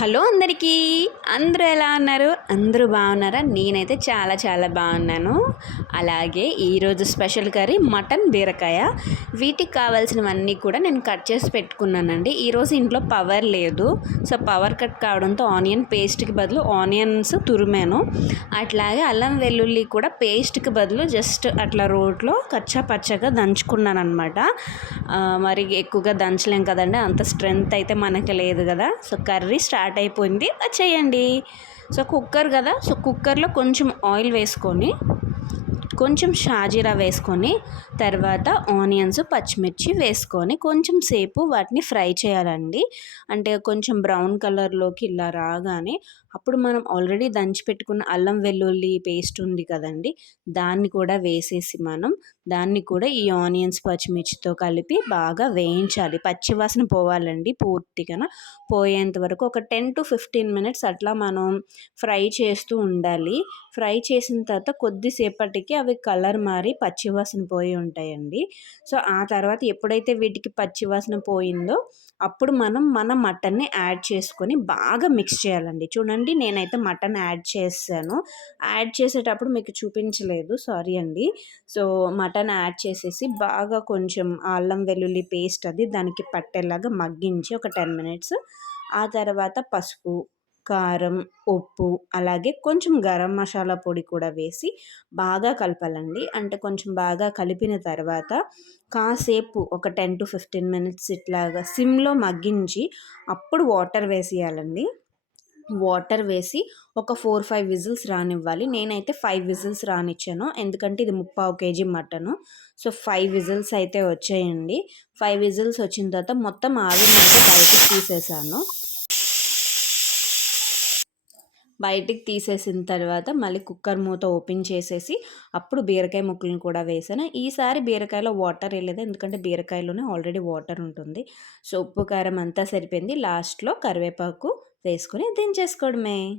Hello అందరికీ. అందరూ ఎలా ఉన్నారు? అందరూ బాగున్నారా? నేనైతే చాలా చాలా బాగున్నాను. అలాగే ఈరోజు స్పెషల్ కర్రీ మటన్ బీరకాయ. వీటికి కావాల్సినవన్నీ కూడా నేను కట్ చేసి పెట్టుకున్నానండి. ఈరోజు ఇంట్లో పవర్ లేదు. సో పవర్ కట్ కావడంతో ఆనియన్ పేస్ట్కి బదులు ఆనియన్స్ తురిమాను. అట్లాగే అల్లం వెల్లుల్లి కూడా పేస్ట్కి బదులు జస్ట్ అట్లా రోట్లో కచ్చా పచ్చగా దంచుకున్నాను అనమాట మరి ఎక్కువగా దంచలేం కదండి. అంత స్ట్రెంగ్త్ అయితే మనకి లేదు కదా. సో కర్రీ స్టార్ట్ స్టార్ట్ అయిపోయింది. చేయండి. సో కుక్కర్ కదా? సో కుక్కర్లో కొంచెం ఆయిల్ వేసుకొని కొంచెం షాజీరా వేసుకొని తర్వాత ఆనియన్స్ పచ్చిమిర్చి వేసుకొని కొంచెం సేపు వాటిని ఫ్రై చేయాలండి. అంటే కొంచెం బ్రౌన్ కలర్లోకి ఇలా రాగానే అప్పుడు మనం ఆల్రెడీ దంచి పెట్టుకున్న అల్లం వెల్లుల్లి పేస్ట్ ఉంది కదండి దాన్ని కూడా వేసేసి మనం దాన్ని కూడా ఈ ఆనియన్స్ పచ్చిమిర్చితో కలిపి బాగా వేయించాలి. పచ్చివాసన పోవాలండి పూర్తిగా. పోయేంత వరకు ఒక టెన్ టు ఫిఫ్టీన్ మినిట్స్ అట్లా మనం ఫ్రై చేస్తూ ఉండాలి. ఫ్రై చేసిన తర్వాత కొద్దిసేపటికి అవి కలర్ మారి పచ్చివాసన పోయి ఉంటాయండి. సో ఆ తర్వాత ఎప్పుడైతే వీటికి పచ్చివాసన పోయిందో అప్పుడు మనం మన మటన్ని యాడ్ చేసుకొని బాగా మిక్స్ చేయాలండి. చూడండి నేనైతే మటన్ యాడ్ చేశాను. యాడ్ చేసేటప్పుడు మీకు చూపించలేదు సారీ అండి. సో మటన్ యాడ్ చేసేసి బాగా కొంచెం అల్లం వెల్లుల్లి పేస్ట్ అది దానికి పట్టేలాగా మగ్గించి ఒక టెన్ మినిట్స్ ఆ తర్వాత పసుపు కారం ఉప్పు అలాగే కొంచెం గరం మసాలా పొడి కూడా వేసి బాగా కలపాలండి. అంటే కొంచెం బాగా కలిపిన తర్వాత కాసేపు ఒక టెన్ టు ఫిఫ్టీన్ మినిట్స్ ఇట్లాగా సిమ్లో మగ్గించి అప్పుడు వాటర్ వేసేయాలండి. వాటర్ వేసి ఒక ఫోర్ ఫైవ్ విజిల్స్ రానివ్వాలి. నేనైతే ఫైవ్ విజిల్స్ రానిచ్చాను. ఎందుకంటే ఇది ముప్పావు KG mutton. So five whistles అయితే వచ్చాయండి. ఫైవ్ విజిల్స్ వచ్చిన తర్వాత మొత్తం ఆవిరినైతే బయటకు తీసేసాను. బయటికి తీసేసిన తర్వాత మళ్ళీ కుక్కర్ మూత ఓపెన్ చేసేసి అప్పుడు బీరకాయ ముక్కలను కూడా వేసాను. ఈసారి బీరకాయలో వాటర్ వేయలేదు. ఎందుకంటే బీరకాయలోనే ఆల్రెడీ వాటర్ ఉంటుంది. సో ఉప్పు కారం అంతా సరిపోయింది. లాస్ట్లో కరివేపాకు వేసుకొని దించేసుకోవడమే.